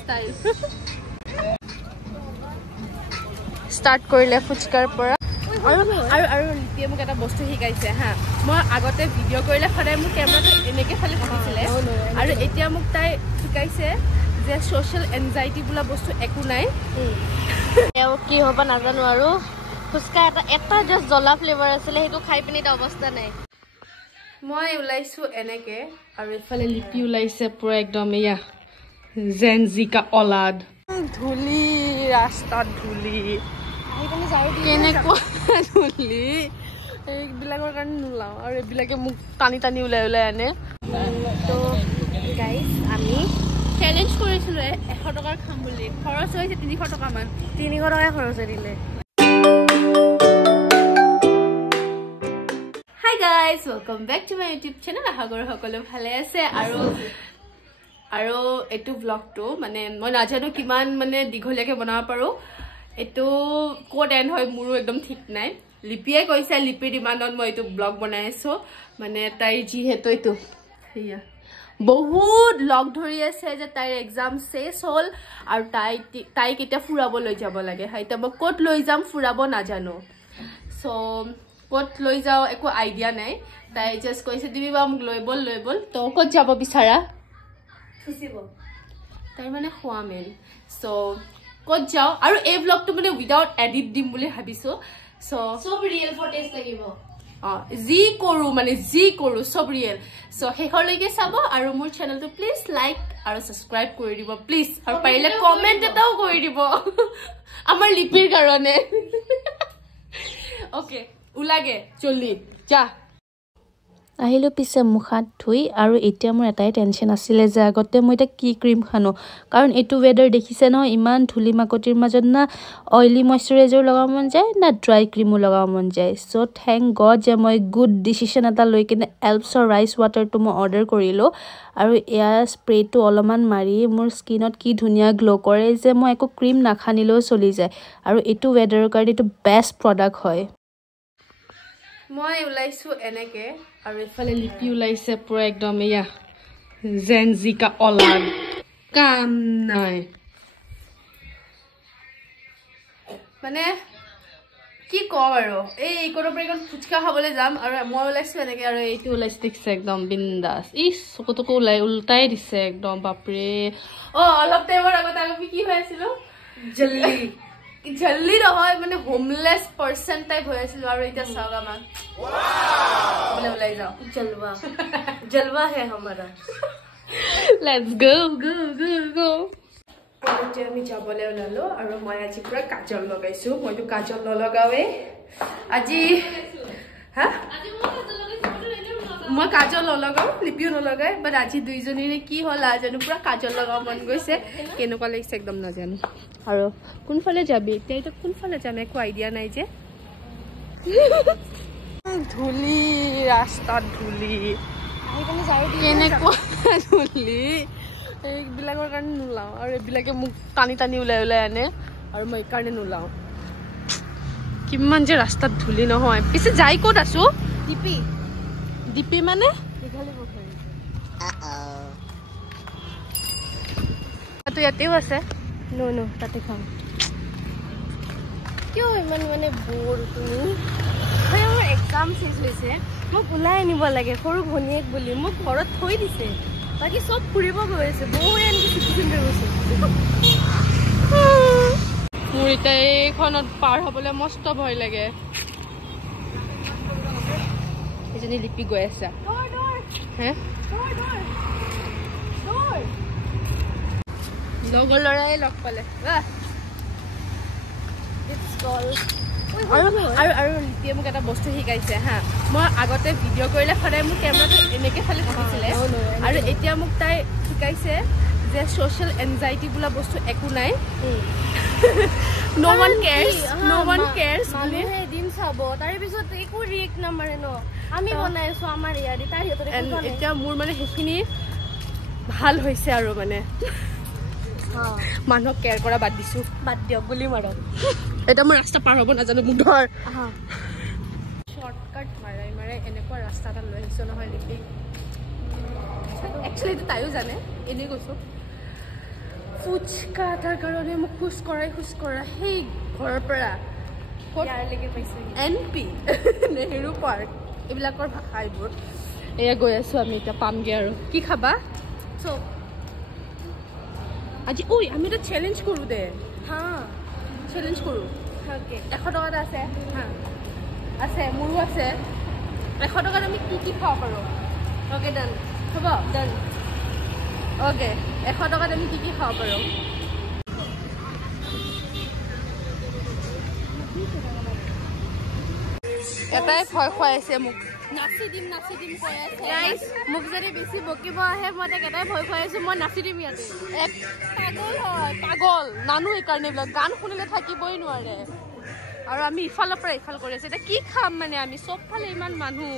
style start কৰিলে ফুচকাৰ পৰা আৰু লিপিয়ে মোক এটা বস্তু শিকাইছে হা মই আগতে ভিডিঅ' কৰিলে সদায় মোক কেমেৰাটো এনেকৈ ফালি থাকিছিলে আৰু এতিয়া মোক তাই শিকাইছে যে ছ'চিয়েল এনজাইটি বোলা বস্তু একো নাই কি হ'ব নাজানো আৰু ফুচকা এটা জাষ্ট জ্বলা ফ্লেভাৰ আছিলে সেইটো খাই পিনি এটা অৱস্থা নাই মই ওলাইছোঁ এনেকৈ আৰু এইফালে লিপি ওলাইছে পুৰা একদম এয়া জেনজিকা অলাদ ধূলি ৰাস্তাত ধূলি কেনেকুৱা ধূলি এইবিলাকৰ কাৰণে নোলাওঁ আৰু এইবিলাকে মোক টানি টানি ওলাই আনে তো গাইজ আমি চেলেঞ্জ কৰিছিলোঁ 100 টকাৰ খাম বুলি খৰচ হৈছে 300 টকামান 300 টকাই খৰচ হৈ দিলে hi guys welcome back to my YouTube channel আশা কৰোঁ সকলো ভালে আছে আৰু এইটো ব্লগটো মানে মই নাজানো কিমান মানে দীঘলীয়াকৈ বনাব পাৰোঁ এইটো ক'ত এণ্ড হয় মোৰো একদম ঠিক নাই লিপিয়ে কৈছে লিপিৰ ডিমাণ্ডত মই এইটো ব্লগ বনাই আছোঁ মানে তাইৰ যিহেতু এইটো সেয়া বহুত লগ ধৰি আছে যে তাইৰ এক্সাম শেষ হ'ল আৰু তাইক এতিয়া ফুৰাব লৈ যাব লাগে এতিয়া মই ক'ত লৈ যাম ফুৰাব নাজানো চ' ক'ত লৈ যাওঁ একো আইডিয়া নাই তাই জাষ্ট কৈছে দিবি বা মোক লৈ বল তো ক'ত যাব বিচাৰা তাই মানে খোৱা মেইন চ' ক'ত যাওঁ আৰু এই ব্লগটো মানে উইদাউট এডিট দিম বুলি ভাবিছোঁ চব ৰিয়েল ফটেজ লাগিব যি কৰোঁ চব ৰিয়েল চ' শেষলৈকে চাব আৰু মোৰ চেনেলটো প্লিজ লাইক আৰু ছাবস্ক্ৰাইব কৰি দিব প্লিজ আৰু পাৰিলে কমেণ্ট এটাও কৰি দিব আমাৰ লিপিৰ কাৰণে অ'কে ওলাগে জল্দি যা আহিলোঁ পিছে মুখ হাত ধুই আৰু এতিয়া মোৰ এটাই টেনশ্যন আছিলে যে আগতে মই এতিয়া কি ক্ৰীম খানো কাৰণ এইটো ৱেডাৰ দেখিছে নহয় ইমান ধূলি মাকতিৰ মাজত না অইলি মইশ্চাৰাইজাৰ লগাব মন যায় না ড্ৰাই ক্ৰীমো লগাব মন যায় চ' থেংক গড যে মই গুড ডিচিশ্যন এটা লৈ কিনে এল্পছৰ ৰাইচ ৱাটাৰটো মই অৰ্ডাৰ কৰিলোঁ আৰু এয়া স্প্ৰেটো অলপমান মাৰি মোৰ স্কিনত কি ধুনীয়া গ্ল' কৰে যে মই একো ক্ৰীম নাখানিলেও চলি যায় আৰু এইটো ৱেডাৰৰ কাৰণে এইটো বেষ্ট প্ৰডাক্ট হয় মই ওলাইছোঁ এনেকৈ আৰু এইফালে লিপি ওলাইছে পুৰা একদম এয়া জেনজিকা অলাদ কাম নাই মানে কি কওঁ আৰু এই ইকনৰ পৰা এইখন ফুচকা খাবলৈ যাম আৰু মই ওলাইছোঁ এনেকৈ আৰু এইটো ওলাইছে দেখিছে একদম বিন্দাছ চকুতকো উল্টাই দিছে একদম বাপৰে অলপ টাইমৰ আগত আমি কি হৈ আছিলোঁ জল্দি নহয় মানে হোমলেছ পাৰ্চন টাইপ হৈ আছিলোঁ আৰু এতিয়া চাওক আমাক বোলে ওলাই যাওঁ জলৱা হে হমাৰা লেটছ গো এতিয়া আমি যাবলৈ ওলালোঁ আৰু মই আজি পুৰা কাজল লগাইছোঁ মইতো কাজল নলগাওৱেই আজি হা মই কাজল নলগাওঁ লিপিও নলগাই বাট আজি দুইজনীৰে কি হ'ল নাজানো পুৰা কাজল লগাব মন গৈছে কেনেকুৱা লাগিছে একদম নাজানো আৰু কোনফালে যাবি এতিয়া কোনফালে যাম একো আইডিয়া নাই যে ধূলি ৰাস্তাত ধূলি কেনেকুৱা ধূলি এইবিলাকৰ কাৰণে নোলাওঁ আৰু এইবিলাকে মোক টানি টানি ওলাই আনে আৰু মই এইকাৰণে নোলাওঁ কিমান যে ৰাস্তাত ধূলি নহয় পিছে যাই ক'ত আছো ডিপি মানে ইয়াতেও আছে নো তাতে খাম কিয় ইমান মানে বৰ তুমি মোৰ এক্সাম শেষ হৈছে মোক ওলাই আনিব লাগে সৰু ভনীয়েক বুলি মোক ঘৰত থৈ দিছে বাকী চব ফুৰিব গৈ আছে বৌৱে এনেকৈ চিটিচন হৈ গৈছে মোৰ এতিয়া এইখনত পাৰ হ'বলৈ মস্ত ভয় লাগে এজনী লিপি গৈ আছে হে লগৰ ল'ৰাই লগ পালে আৰু লিপিয়ে মোক এটা বস্তু শিকাইছে হা মই আগতে ভিডিঅ' কৰিলে সদায় মোক কেমেৰাটো এনেকৈ ফালি থাকিছিলে আৰু এতিয়া মোক তাই শিকাইছে যে ছ'চিয়েল এনজাইটি বোলা বস্তু একো নাই no one cares মানুহে দিন চাব তাৰে পিছত একো ৰিয়েক্ট নামাৰে ন আমি বনাইছোঁ আমাৰ ইয়াৰে তাৰ সিহঁতৰ এতিয়া মোৰ মানে সেইখিনি ভাল হৈছে আৰু মানে মানুহক কেয়াৰ কৰা বাদ দিছোঁ বাদ দিয়ক বুলি মাৰক এতিয়া মই ৰাস্তা পাৰ হ'ব নাজানো মোক ধৰ শ্বৰ্টকাট মাৰাই এনেকুৱা ৰাস্তা এটা লৈ আহিছোঁ নহয় লিপি একচুৱেলি এইটো তাইও জানে এনেই কৈছোঁ ফুচকা এটাৰ কাৰণে মোক খোজ কৰাই সেই ঘৰৰ পৰা NP নেহেৰু পাৰ্ক এইবিলাকৰ ভাষা এইবোৰ এয়া গৈ আছো আমি এতিয়া পামগে আৰু কি খাবা চব আজি ঐ আমি এটা চেলেঞ্জ কৰো দে হা চেলেঞ্জ কৰো ওকে 100 টকা আছে হা আছে মোৰো আছে 100 টকাত আমি কি খাব পাৰো ওকে ডান হ'ব ডান ওকে 100 টকাত আমি কি খাব পাৰো এটাই ভয় খুৱাইছে মোক নাচি দিম কৈ আছে গাইস মোক যদি বেছি বকিব আহে মই তাক এটাই ভয় খুৱাইছো মই নাচি দিম ইয়াতে এক পাগল হয় পাগল নানু এইকাৰণে এইবিলাক গান শুনিলে থাকিবই নোৱাৰে আৰু আমি ইফালৰ পৰা ইফাল কৰি আছো এতিয়া কি খাম মানে আমি চবফালে ইমান মানুহ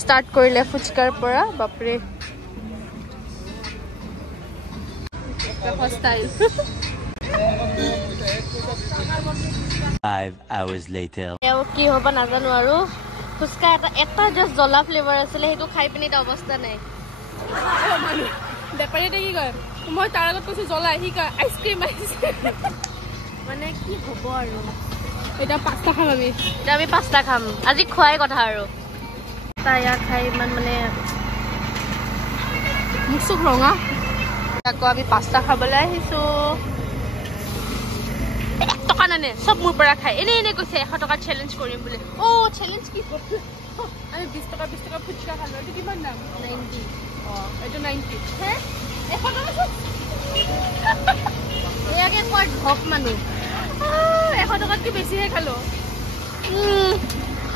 ষ্টাৰ্ট কৰিলে ফুচকাৰ পৰা বাপৰে ষ্টাইল 5 hours later কি হ'ব নাজানো আৰু ফুচকা এটা জাস্ট জ্বলা ফ্লেভাৰ আছিলে সেইটো খাই পিনি এটা অৱস্থা নাই বেপাৰীতে কি কয় মই তাৰ আগত কৈছো জ্বলা সি কয় আইচক্ৰীম মানে কি হ'ব আৰু এতিয়া 5টা খাম আমি এতিয়া আমি 5টা খাম আজি খোৱাই কথা আৰু তাইয়া খাই ইমান মানে মুখ চুখ ৰঙা আকৌ আমি 5টা খাবলৈ আহিছো 1 টকা নানে সব মোৰ পৰা খাই এনে কৈছে 100 টকা চেলেঞ্জ কৰিম বুলি ও চেলেঞ্জ কি আমি 20 টকা ফুচকা খালো এইটো কিমান দাম 90 এইটো 90 হে 100 টকা এয়াকে কোৱা ঢক মানুহ 100 টকাত কি বেছিহে খালো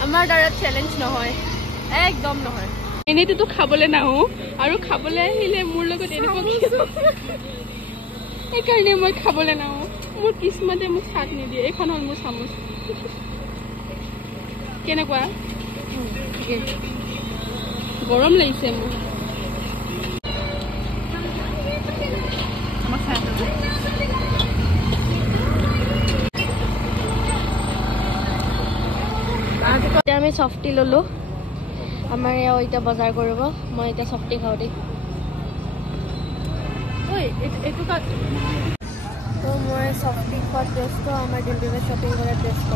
আমাৰ দ্বাৰা চেলেঞ্জ নহয় একদম নহয় এনেইতো খাবলৈ নাহো আৰু খাবলৈ আহিলে মোৰ লগত এনেকুৱা সেইকাৰণে মই খাবলৈ নাহো মোৰ কিসমতে মোক হাত নিদিয়ে এইখন হ'ল মোৰ চামুচ কেনেকুৱা গৰম লাগিছে মোৰ এতিয়া আমি চফটি ললো আমাৰ এওঁ এতিয়া বজাৰ কৰিব মই এতিয়া চফটি খাওঁ দেই তো মই চফটি খোৱাত ব্যস্ত আমাৰ ডিম্পিমে শ্বপিং কৰাত ব্যস্ত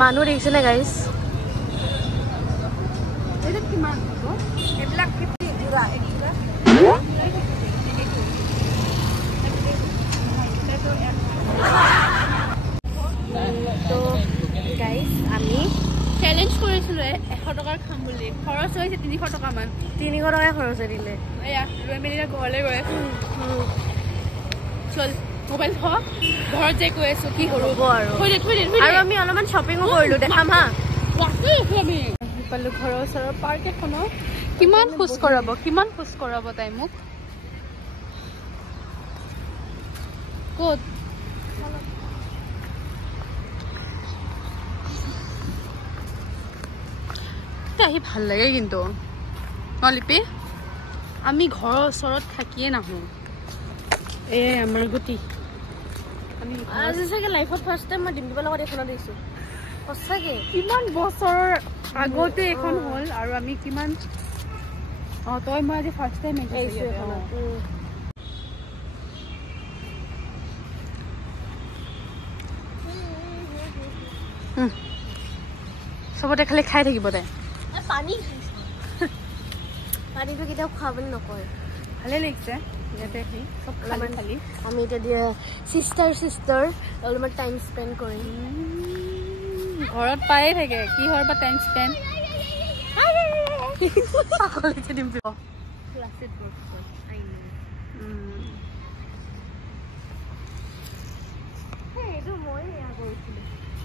মানুহ দেখিছেনে গাইজ তো গাইজ আমি চেলেঞ্জ কৰিছিলো 100 টকাৰ খাম বুলি খৰচ হৈছে 300 টকা মান 300 টকা খৰচ দিলে এয়া লৈ মেলি ঘৰলৈ গৈ আছো চল মোবাইল থ ঘৰত যাই কৈ আছো কি কৰো আৰু আমি অলপমান শ্বপিঙো কৰিলো দেখাম হা আমি পালো ঘৰৰ ওচৰৰ পাৰ্ক এখনো কিমান খোজ কৰাব তাই মোক ক'ত আহি ভাল লাগে কিন্তু নলিপি আমি ঘৰৰ ওচৰত থাকিয়ে নাহো এয়াই আমাৰ গতি আমি আজি চাগে লাইফত ফাৰ্ষ্ট টাইম মই ডিম্পিৰ লগত এখনত দেখিছো সঁচাকে কিমান বছৰৰ আগতে এখন হ'ল আৰু আমি কিমান তই মই আজি ফাৰ্ষ্ট টাইম আহিছো চবতে খালি খাই থাকিব তাই পানীটো কেতিয়াও খোৱা বুলি নকয় ভালে লাগিছে ইয়াতে চব খালি আমি এতিয়া দিয়া চিষ্টাৰ অলপমান টাইম স্পেণ্ড কৰিম ঘৰত পায়ে থাকে কিহৰ বা টাইম স্পেণ্ড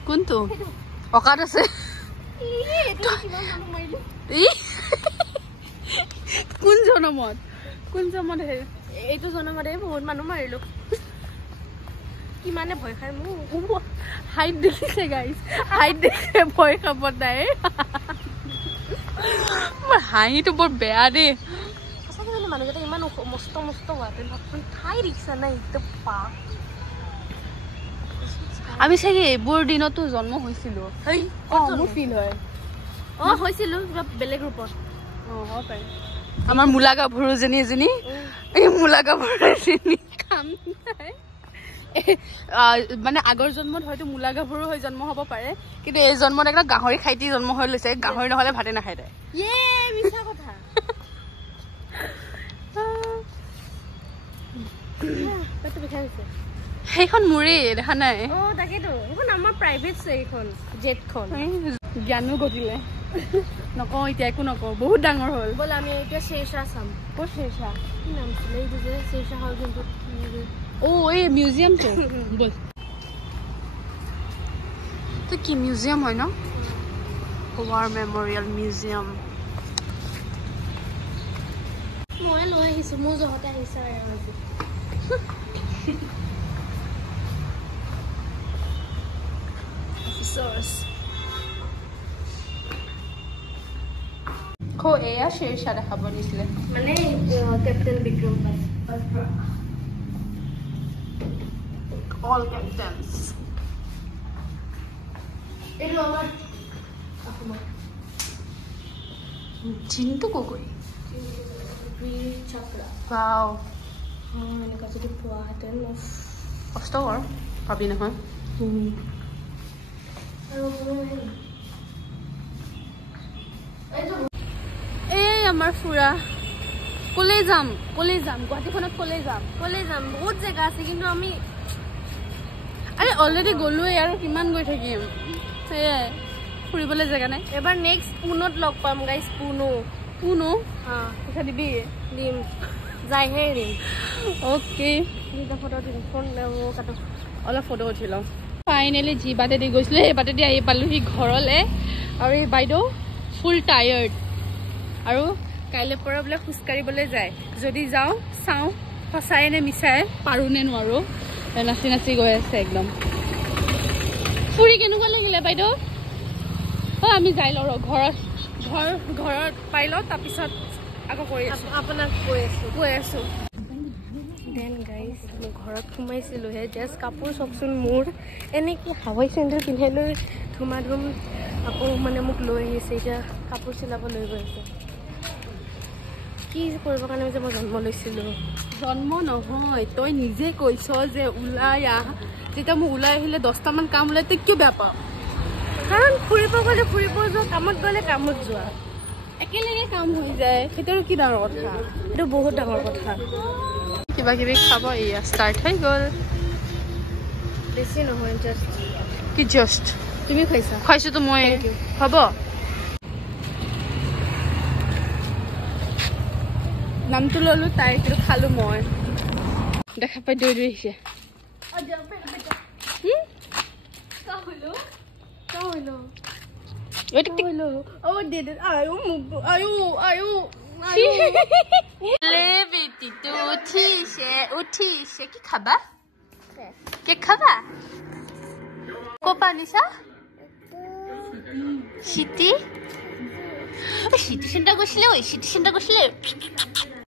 কোনটো অকাত আছে কোন জনমত এইটো জনমতে বহুত মানুহ মাৰিলো কিমানে ভয় খাই মোক হাইট দেখিছে গাইজ হাইট দেখিছে ভয় খাব তাই মোৰ হাঁহিটো বৰ বেয়া দেই সঁচাকে জানো মানুহকেইটা ইমান মস্ত হোৱাতে ভাবচোন ঠাই ৰিক্সা নাই একদম পা আমি চাগে এইবোৰ দিনতো জন্ম হৈছিলো মোৰ ফিল হয় হৈছিলো কিবা বেলেগ ৰূপত আমাৰ মূলা গাভৰু এজনী এই মূলা গাভৰু এজনী কাম নাই মানে আগৰ জন্মত হয়তো মূলা গাভৰু হৈ জন্ম হ'ব পাৰে কিন্তু এই জন্মত একটা গাহৰি খাইটি জন্ম হৈ লৈছে গাহৰি নহলে ভাতে নাখায় তাই মিছা কথা সেইখন মোৰে দেখা নাই তাকেতো এইখন আমাৰ প্ৰাইভেট এইখন জেটখন জ্ঞানো ঘটিলে নকওঁ এতিয়া একো নকওঁ বহুত ডাঙৰ হ'ল ব'ল আমি এতিয়া শ্বেৰশ্বাহ চাম ক'ত শ্বেৰশ্বাহ কি নাম আছিলে এইটো যে শ্বেৰশ্বাহৰ যোনটো এই মিউজিয়ামটো বল তো কি মিউজিয়াম হয় ন ৱাৰ মেমৰিয়েল মিউজিয়াম মই লৈ আহিছো মোৰ জহতে আহিছে এয়া শ্বেৰশ্বাহ দেখাব দিছিলে মানে কেপ্টেইন বিক্ৰম all captains এইটো আমাৰ চিন্তু গগৈ বীৰ চক্ৰ wow এনেকুৱা যদি পোৱাহেঁতেন কষ্ট কৰ পাবি নহয় এই আমাৰ ফুৰা কলে যাম গুৱাহাটীখনত কলে যাম বহুত জেগা আছে কিন্তু আমি আৰে অলৰেডি গলোই আৰু কিমান গৈ থাকিম সেয়াই ফুৰিবলৈ জেগা নাই এবাৰ নেক্সট পুনত লগ পাম গাইছ পুনো পইচা দিবি দিম যাইহে দিম অ'কে ফটো দিম ফোন কাটো অলপ ফটো উঠি লওঁ ফাইনেলি যি বাটেদি গৈছিলোঁ সেই বাটেদি আহি পালোহি ঘৰলৈ আৰু এই বাইদেউ ফুল টায়াৰ্ড আৰু কাইলৈ পৰা বোলে খোজকাঢ়িবলৈ যায় যদি যাওঁ চাওঁ সঁচাই নে মিছাই পাৰোঁ নে নোৱাৰোঁ নাচি নাচি গৈ আছে একদম ফুৰি কেনেকুৱা লাগিলে বাইদেউ আমি যাই লওঁ ঘৰত পাই লওঁ তাৰপিছত আকৌ কৰি আছোঁ আপোনাক কৈ আছোঁ দেন গাইজ মই ঘৰত সোমাইছিলোঁহে জাষ্ট কাপোৰ চাওকচোন মোৰ এনেকৈ হাৱাই চেণ্ডেল পিন্ধাই লৈ ধুমাধুম আকৌ মানে মোক লৈ আহিছে এতিয়া কাপোৰ চিলাব লৈ গৈ আছে কি কৰিবৰ কাৰণে যে মই জন্ম লৈছিলোঁ জন্ম নহয় তই নিজে কৈছ যে ওলাই আহ যেতিয়া মই ওলাই আহিলে 10টামান কাম ওলাই তই কিয় বেয়া পাওঁ কাৰণ ফুৰিব গ'লে ফুৰিব যোৱা কামত গ'লে কামত যোৱা একেলগে কাম হৈ যায় সেইটো আৰু কি ডাঙৰ কথা এইটো বহুত ডাঙৰ কথা কিবা কিবি খাব এয়া ষ্টাৰ্ট হৈ গ'ল বেছি নহয় জাষ্ট কি জাষ্ট তুমি খাইছা খাইছোতো মই হ'ব নামটো ললো তাই কিন্তু খালো মই দেখা পাই দৌৰি আহিছে উঠিছে কি খাবা কেক খাবা ক'ৰ পৰা আনিছা চিটি চিটি চেণ্টাৰ গৈছিলে